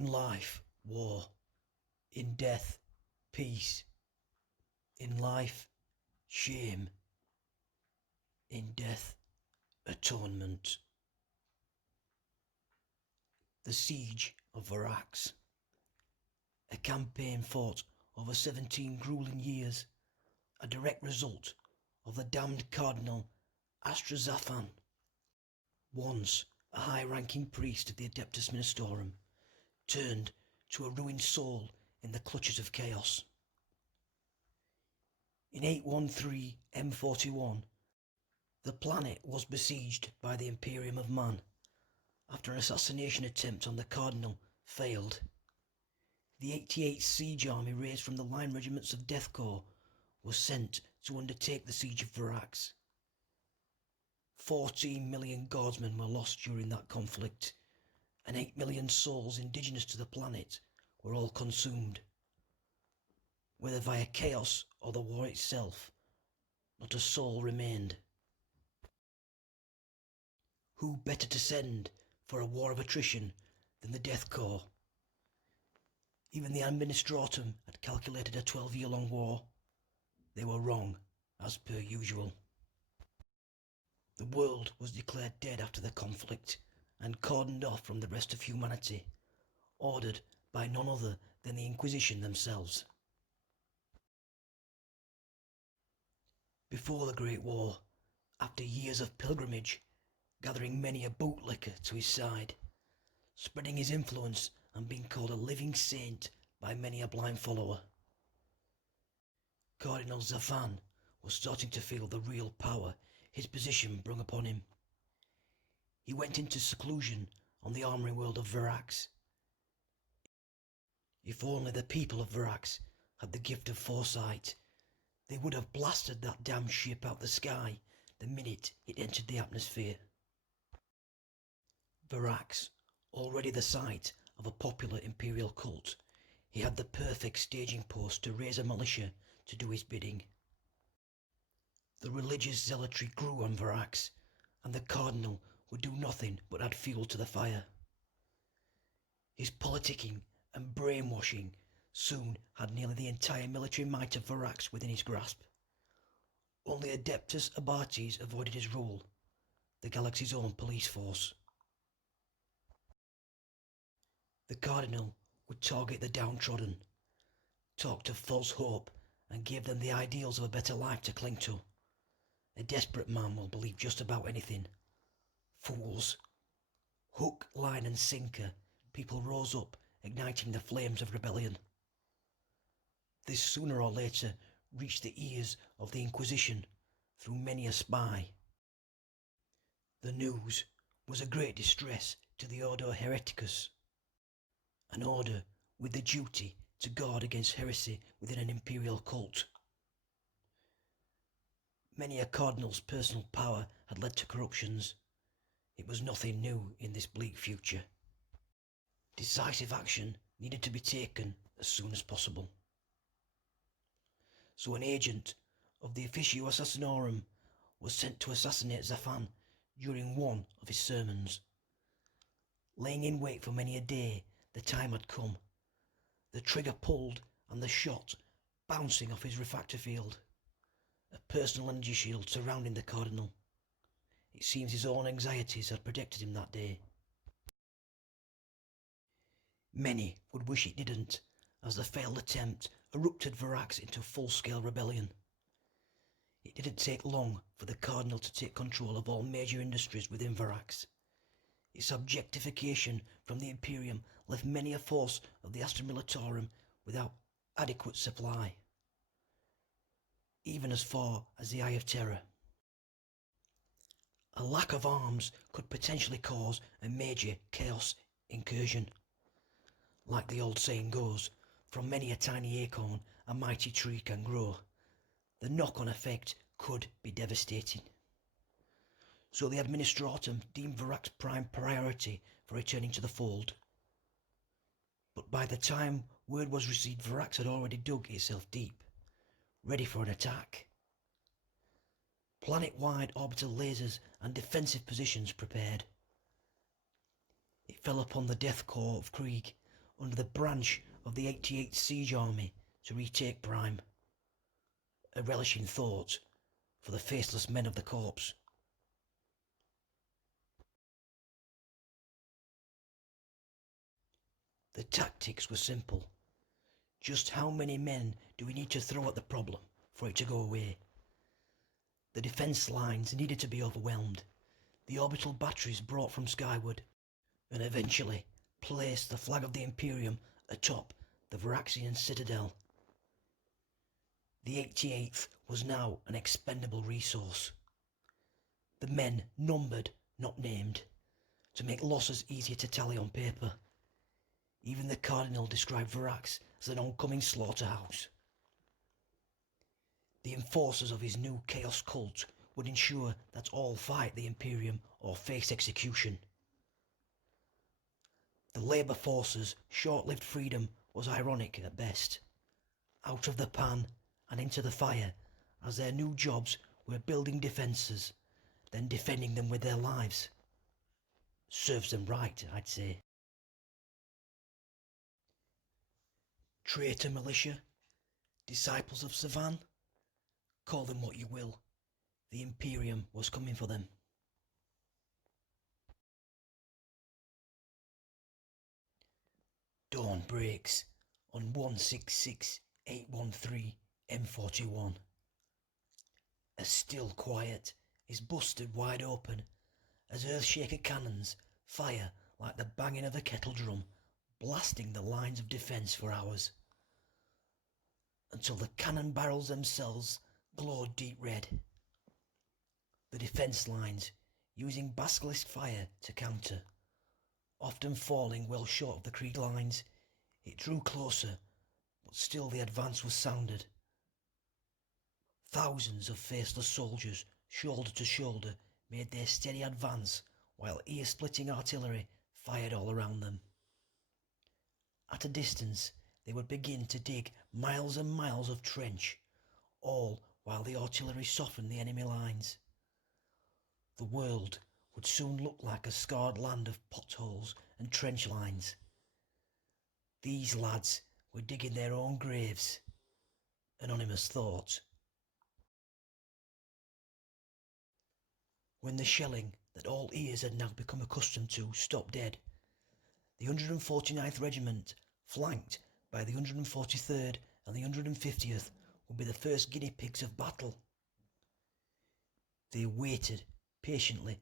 In life, war. In death, peace. In life, shame. In death, atonement. The Siege of Vraks. A campaign fought over 17 grueling years, a direct result of the damned Cardinal Zafan, once a high-ranking priest of the Adeptus Ministorum, turned to a ruined soul in the clutches of chaos. In 813 M41, the planet was besieged by the Imperium of Man. After an assassination attempt on the Cardinal failed, the 88th Siege Army, raised from the line regiments of Death Corps, was sent to undertake the Siege of Vraks. 14 million guardsmen were lost during that conflict, and 8 million souls indigenous to the planet were all consumed. Whether via chaos or the war itself, not a soul remained. Who better to send for a war of attrition than the Death Corps? Even the Administratum had calculated a 12-year-long war. They were wrong, as per usual. The world was declared dead after the conflict and cordoned off from the rest of humanity, ordered by none other than the Inquisition themselves. Before the Great War, after years of pilgrimage, gathering many a bootlicker to his side, spreading his influence and being called a living saint by many a blind follower, Cardinal Zafan was starting to feel the real power his position brought upon him. He went into seclusion on the armory world of Vraks. If only the people of Vraks had the gift of foresight, they would have blasted that damned ship out the sky the minute it entered the atmosphere. Vraks, already the site of a popular imperial cult, he had the perfect staging post to raise a militia to do his bidding. The religious zealotry grew on Vraks, and the Cardinal would do nothing but add fuel to the fire. His politicking and brainwashing soon had nearly the entire military might of Vraks within his grasp. Only Adeptus Abates avoided his rule, the galaxy's own police force. The Cardinal would target the downtrodden, talked of false hope, and gave them the ideals of a better life to cling to. A desperate man will believe just about anything. Fools. Hook, line and sinker, people rose up, igniting the flames of rebellion. This sooner or later reached the ears of the Inquisition through many a spy. The news was a great distress to the Ordo Hereticus, an order with the duty to guard against heresy within an imperial cult. Many a cardinal's personal power had led to corruptions. It was nothing new in this bleak future. Decisive action needed to be taken as soon as possible. So an agent of the Officio Assassinorum was sent to assassinate Zafan during one of his sermons. Laying in wait for many a day, the time had come. The trigger pulled and the shot bouncing off his refractor field. A personal energy shield surrounding the Cardinal. It seems his own anxieties had protected him that day. Many would wish it didn't, as the failed attempt erupted Vraks into full-scale rebellion. It didn't take long for the Cardinal to take control of all major industries within Vraks. Its objectification from the Imperium left many a force of the Astra Militarum without adequate supply, even as far as the Eye of Terror. A lack of arms could potentially cause a major chaos incursion. Like the old saying goes, from many a tiny acorn a mighty tree can grow. The knock-on effect could be devastating. So the Administratum deemed Vraks' prime priority for returning to the fold. But by the time word was received, Vraks had already dug itself deep, ready for an attack. Planet-wide orbital lasers and defensive positions prepared. It fell upon the Death Corps of Krieg, under the branch of the 88th Siege Army to retake Prime. A relishing thought for the faceless men of the Korps. The tactics were simple. Just how many men do we need to throw at the problem for it to go away? The defence lines needed to be overwhelmed, the orbital batteries brought from skyward, and eventually place the flag of the Imperium atop the Vraxian citadel. The 88th was now an expendable resource. The men numbered, not named, to make losses easier to tally on paper. Even the Cardinal described vraks as an oncoming slaughterhouse. The enforcers of his new chaos cult would ensure that all fight the Imperium or face execution. The Labour forces' short-lived freedom was ironic at best. Out of the pan and into the fire, as their new jobs were building defences, then defending them with their lives. Serves them right, I'd say. Traitor militia, disciples of Zafan, call them what you will, the Imperium was coming for them. Dawn breaks on 166813 M41. A still quiet is busted wide open as earthshaker cannons fire like the banging of a kettle drum, blasting the lines of defence for hours, until the cannon barrels themselves glowed deep red. The defence lines, using basilisk fire to counter, often falling well short of the Krieg lines, it drew closer, but still the advance was sounded. Thousands of faceless soldiers, shoulder to shoulder, made their steady advance, while ear-splitting artillery fired all around them. At a distance, they would begin to dig miles and miles of trench, all while the artillery softened the enemy lines. The world would soon look like a scarred land of potholes and trench lines. These lads were digging their own graves. Anonymous thought. When the shelling that all ears had now become accustomed to stopped dead, the 149th Regiment, flanked by the 143rd and the 150th, would be the first guinea pigs of battle. They waited patiently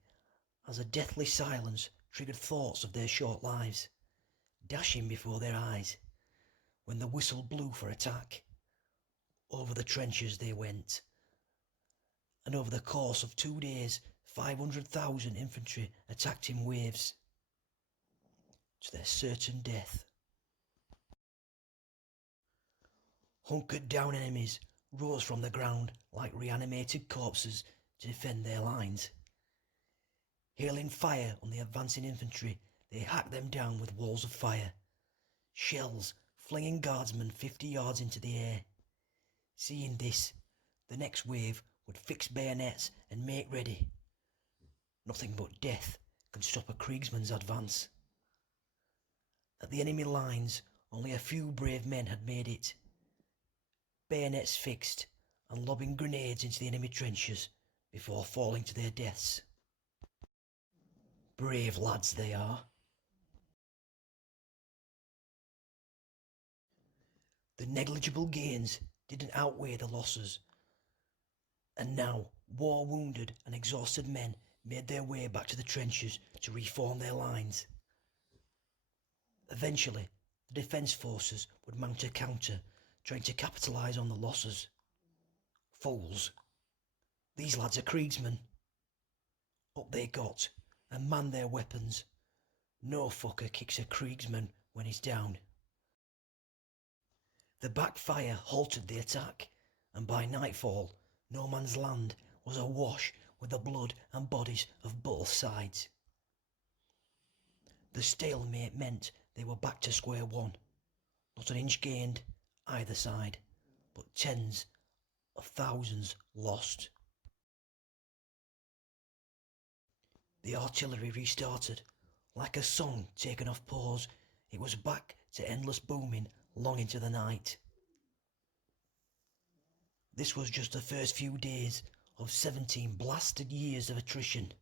as a deathly silence triggered thoughts of their short lives, dashing before their eyes, when the whistle blew for attack. Over the trenches they went, and over the course of 2 days 500,000 infantry attacked in waves, to their certain death. Hunkered down enemies rose from the ground like reanimated corpses to defend their lines. Hailing fire on the advancing infantry, they hacked them down with walls of fire, shells flinging guardsmen 50 yards into the air. Seeing this, the next wave would fix bayonets and make ready. Nothing but death can stop a Kriegsman's advance. At the enemy lines, only a few brave men had made it. Bayonets fixed and lobbing grenades into the enemy trenches before falling to their deaths. Brave lads they are. The negligible gains didn't outweigh the losses, and now war-wounded and exhausted men made their way back to the trenches to reform their lines. Eventually, the defence forces would mount a counter, trying to capitalise on the losses. Fools. These lads are Kriegsmen. Up they got, and manned their weapons. No fucker kicks a Kriegsman when he's down. The backfire halted the attack, and by nightfall, no man's land was awash with the blood and bodies of both sides. The stalemate meant they were back to square one. Not an inch gained either side, but tens of thousands lost. The artillery restarted. Like a song taken off pause, it was back to endless booming long into the night. This was just the first few days of 17 blasted years of attrition.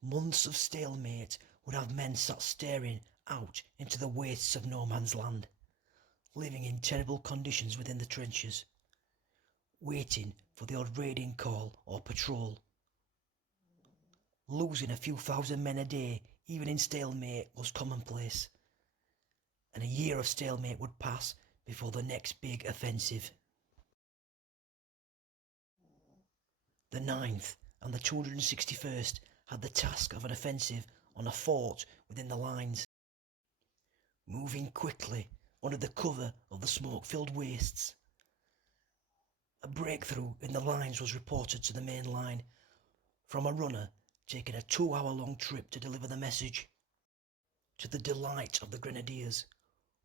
Months of stalemate would have men sat staring out into the wastes of no man's land, living in terrible conditions within the trenches, waiting for the odd raiding call or patrol. Losing a few thousand men a day, even in stalemate, was commonplace, and a year of stalemate would pass before the next big offensive. The 9th and the 261st had the task of an offensive on a fort within the lines, moving quickly under the cover of the smoke-filled wastes. A breakthrough in the lines was reported to the main line from a runner taking a 2-hour-long trip to deliver the message, to the delight of the grenadiers,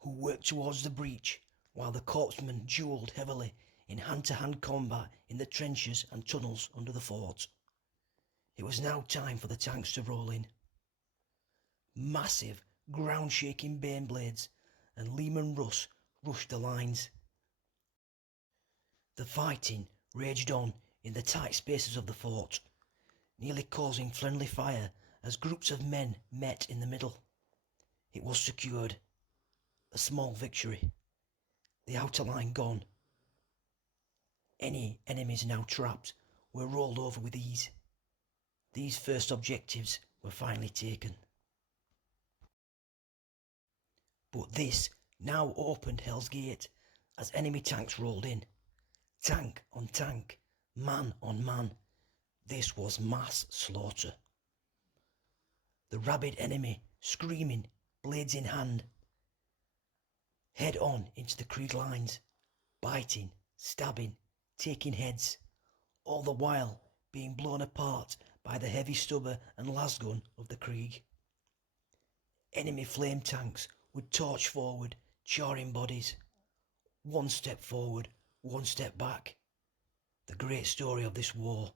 who worked towards the breach while the corpsmen duelled heavily in hand-to-hand combat in the trenches and tunnels under the fort. It was now time for the tanks to roll in. Massive, ground-shaking Baneblades and Lehman Russ rushed the lines. The fighting raged on in the tight spaces of the fort, nearly causing friendly fire as groups of men met in the middle. It was secured. A small victory. The outer line gone. Any enemies now trapped were rolled over with ease. These first objectives were finally taken. But this now opened Hell's Gate as enemy tanks rolled in. Tank on tank, man on man. This was mass slaughter. The rabid enemy screaming, blades in hand, head on into the Krieg lines, biting, stabbing, taking heads, all the while being blown apart by the heavy stubber and lasgun of the Krieg. Enemy flame tanks would torch forward, charring bodies. One step forward, one step back. The great story of this war.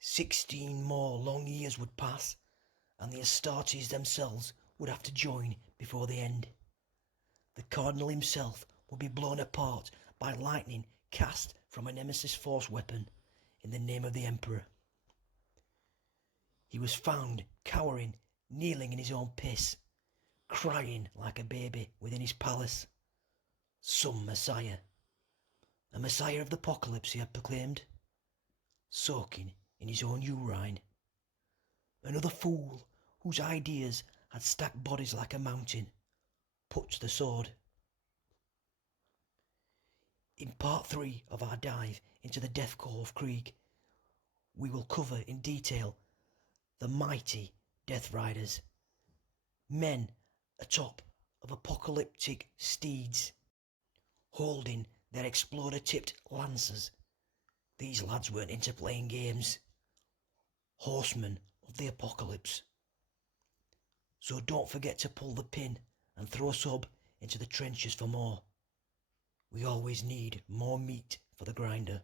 16 more long years would pass, and the Astartes themselves would have to join before the end. The Cardinal himself would be blown apart by lightning cast from a Nemesis Force weapon in the name of the Emperor. He was found cowering, kneeling in his own piss, crying like a baby within his palace. Some Messiah. A Messiah of the Apocalypse, he had proclaimed, soaking in his own urine. Another fool whose ideas had stacked bodies like a mountain, put to the sword. In part 3 of our dive into the death core of Krieg, we will cover in detail the mighty Death Riders, men atop of apocalyptic steeds, holding their exploder-tipped lances. These lads weren't into playing games. Horsemen of the apocalypse. So don't forget to pull the pin and throw a sub into the trenches for more. We always need more meat for the grinder.